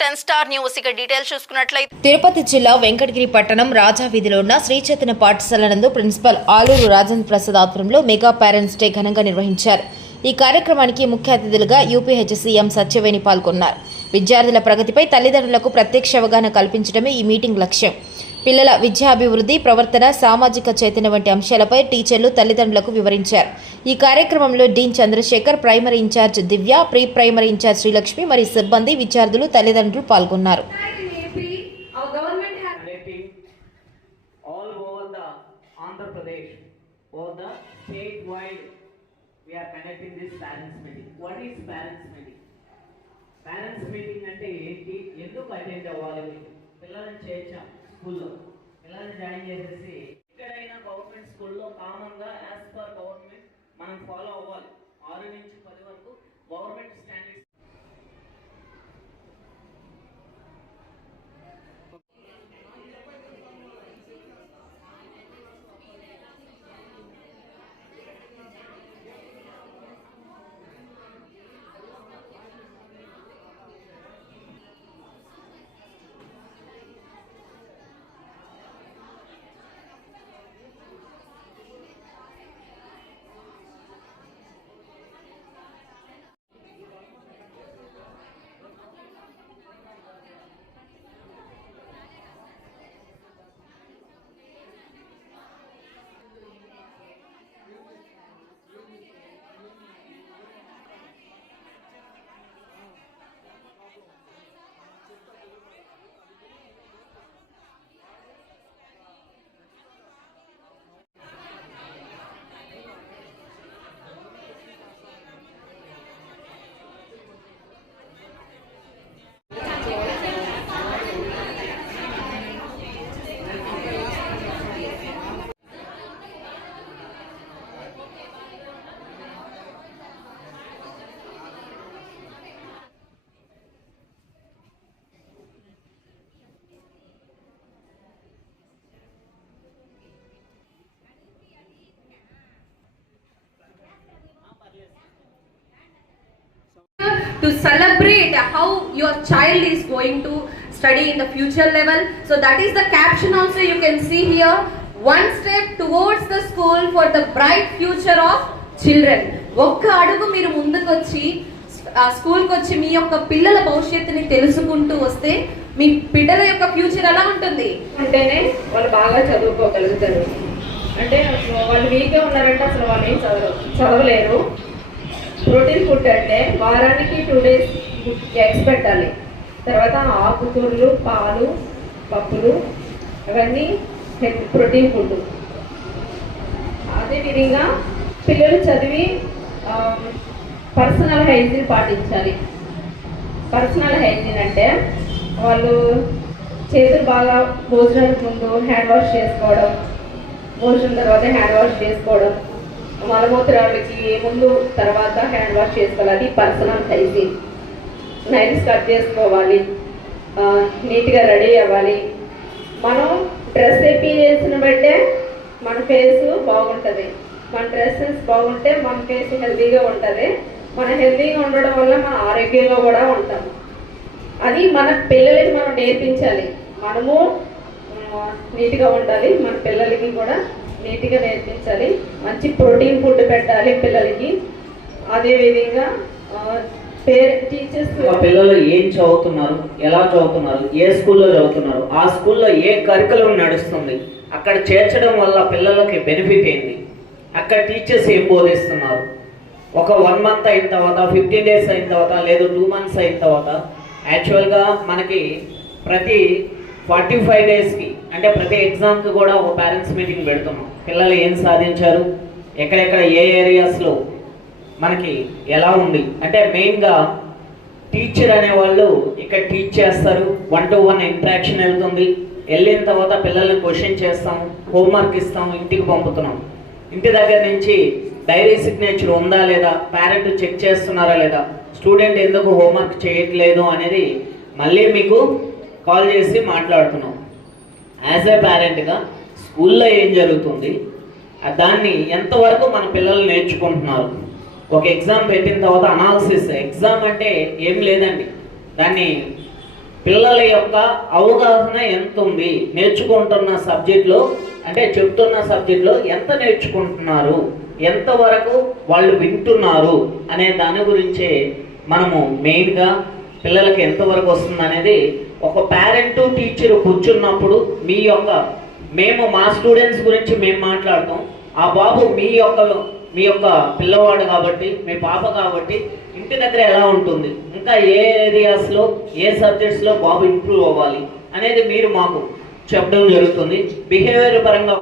Ten star news. ఇక details చూసుకున్నట్లయితే తిరుపతి జిల్లా వెంకటగిరి పట్టణం రాజా వీధిలో ఉన్న శ్రీచేతన పాఠశాల నందు ప్రిన్సిపల్ ఆలూరు రాజేంద్ర ప్రసాద్ ఆధ్వర్యంలో మెగా పేరెంట్స్ డే ఘనంగా నిర్వహించారు. ఈ కార్యక్రమానికి ముఖ్య అతిథులుగా యూపీహెచ్సీఎం సత్యవేణి పాల్గొన్నారు. విద్యార్థుల ప్రగతిపై తల్లిదండ్రులకు ప్రత్యక్ష అవగాహన కల్పించడమే ఈ మీటింగ్ లక్ష్యం. పిల్లల విద్యాభివృద్ధి ప్రవర్తన సామాజిక చైతన్య వంటి అంశాలపై టీచర్లు తల్లిదండ్రులకు వివరించారు. ఈ కార్యక్రమంలో dean Chandrasekhar primary incharge Divya pre primary incharge Srilakshmi మరియు సిబ్బంది విద్యార్థులు తల్లిదండ్రులు పాల్గొన్నారు. పేరెంట్స్ మీటింగ్ అంటే ఏంటి? ఎందుకు అటెండ్ అవ్వాలి? పిల్లల్ని చేర్చాం స్కూల్లో. ఇలా జాయిన్ చేసేసి ఎక్కడైనా గవర్నమెంట్ స్కూల్లో కామన్గా యాజ్ పర్ గవర్నమెంట్ మనం ఫాలో అవ్వాలి. ఆరు నుంచి పది వరకు government to celebrate how your child is going to study in the future level. So that is the caption also you can see here. One step towards the school for the bright future of children. ఒక్క అడుగు మీరు ముందుకు వచ్చి ఆ స్కూల్కి వచ్చి మీ యొక్క పిల్లల భవిష్యత్తుని తెలుసుకుంటూ వస్తే మీ పిల్లల యొక్క ఫ్యూచర్ ఎలా ఉంటుంది ఉంటేనే వాళ్ళు బాగా చదువుకోగలుగుతారు అంటే అసలు వాళ్ళు వీక్గా ఉన్నారంటే అసలు వాళ్ళు ఏం చదవరు చదవలేరు ప్రోటీన్ ఫుడ్ అంటే వారానికి టూ డేస్ ఎగ్స్ పెట్టాలి. తర్వాత ఆకుకూరలు పాలు పప్పులు అవన్నీ హెల్త్ ప్రోటీన్ ఫుడ్. అదేవిధంగా పిల్లలు చదివి పర్సనల్ హైజీన్ పాటించాలి. పర్సనల్ హైజీన్ అంటే వాళ్ళు చేతులు బాగా భోజనానికి ముందు హ్యాండ్ వాష్ చేసుకోవడం భోజనం తర్వాత హ్యాండ్ వాష్ చేసుకోవడం మలమూత్రాలకి ముందు తర్వాత హ్యాండ్ వాష్ చేసుకోవాలి. అది పర్సనల్ హైజీన్ నైన్స్ కట్ చేసుకోవాలి. నీట్గా రెడీ అవ్వాలి. మనం డ్రెస్ ఎప్పి చేసిన బట్టే మన ఫేస్ బాగుంటుంది. మన డ్రెస్సెస్ బాగుంటే మన ఫేస్ హెల్తీగా ఉంటుంది. మన హెల్తీగా ఉండడం వల్ల మన ఆరోగ్యంగా కూడా ఉంటాం. అది మన పిల్లలకి మనం నేర్పించాలి. మనము నీట్గా ఉండాలి. మన పిల్లలకి కూడా నీట్గా నేర్పించాలి. మంచి ప్రోటీన్ ఫుడ్ పెట్టాలి పిల్లలకి. అదేవిధంగా పేరెంట్ టీచర్స్ మా పిల్లలు ఏం చదువుతున్నారు? ఎలా చదువుతున్నారు? ఏ స్కూల్లో చదువుతున్నారు? ఆ స్కూల్లో ఏ కరికులం నడుస్తుంది? అక్కడ చేర్చడం వల్ల పిల్లలకి బెనిఫిట్ ఏంది? అక్కడ టీచర్స్ ఏం బోధిస్తున్నారు? ఒక వన్ మంత్ అయిన తర్వాత ఫిఫ్టీన్ డేస్ అయిన తర్వాత లేదు టూ మంత్స్ అయిన తర్వాత యాక్చువల్గా మనకి ప్రతి ఫార్టీ ఫైవ్ డేస్కి అంటే ప్రతి ఎగ్జామ్కి కూడా ఒక పేరెంట్స్ మీటింగ్ పెడుతున్నాం. పిల్లలు ఏం సాధించారు? ఎక్కడెక్కడ ఏ ఏరియాస్లో మనకి ఎలా ఉంది? అంటే మెయిన్గా టీచర్ అనేవాళ్ళు ఇక్కడ టీచ్ చేస్తారు. వన్ టు వన్ ఇంటరాక్షన్ వెళ్తుంది. వెళ్ళిన తర్వాత పిల్లల్ని క్వశ్చన్ చేస్తాం హోంవర్క్ ఇస్తాం ఇంటికి పంపుతున్నాం. ఇంటి దగ్గర నుంచి డైరీ సిగ్నేచర్ ఉందా లేదా? పేరెంట్ చెక్ చేస్తున్నారా లేదా? స్టూడెంట్ ఎందుకు హోంవర్క్ చేయట్లేదు అనేది మళ్ళీ మీకు కాల్ చేసి మాట్లాడుతున్నాం. యాజ్ ఏ పేరెంట్గా స్కూల్లో ఏం జరుగుతుంది? దాన్ని ఎంతవరకు మన పిల్లలు నేర్చుకుంటున్నారు? ఒక ఎగ్జామ్ పెట్టిన తర్వాత అనాలిసిస్ ఎగ్జామ్ అంటే ఏం లేదండి. దాన్ని పిల్లల యొక్క అవగాహన ఎంత ఉంది? నేర్చుకుంటున్న సబ్జెక్ట్లో అంటే చెప్తున్న సబ్జెక్ట్లో ఎంత నేర్చుకుంటున్నారు? ఎంతవరకు వాళ్ళు వింటున్నారు? అనే దాని గురించే మనము మెయిన్గా పిల్లలకి ఎంతవరకు వస్తుంది అనేది ఒక పేరెంట్ టీచర్ కూర్చున్నప్పుడు మీ యొక్క మేము మా స్టూడెంట్స్ గురించి మేము మాట్లాడతాం. ఆ బాబు మీ యొక్క మీ యొక్క పిల్లవాడు కాబట్టి మీ పాప కాబట్టి ఇంటి దగ్గర ఎలా ఉంటుంది? ఇంకా ఏ ఏరియాస్లో ఏ సబ్జెక్ట్స్లో బాబు ఇంప్రూవ్ అవ్వాలి అనేది మీరు మాకు చెప్పడం జరుగుతుంది. బిహేవియర్ పరంగా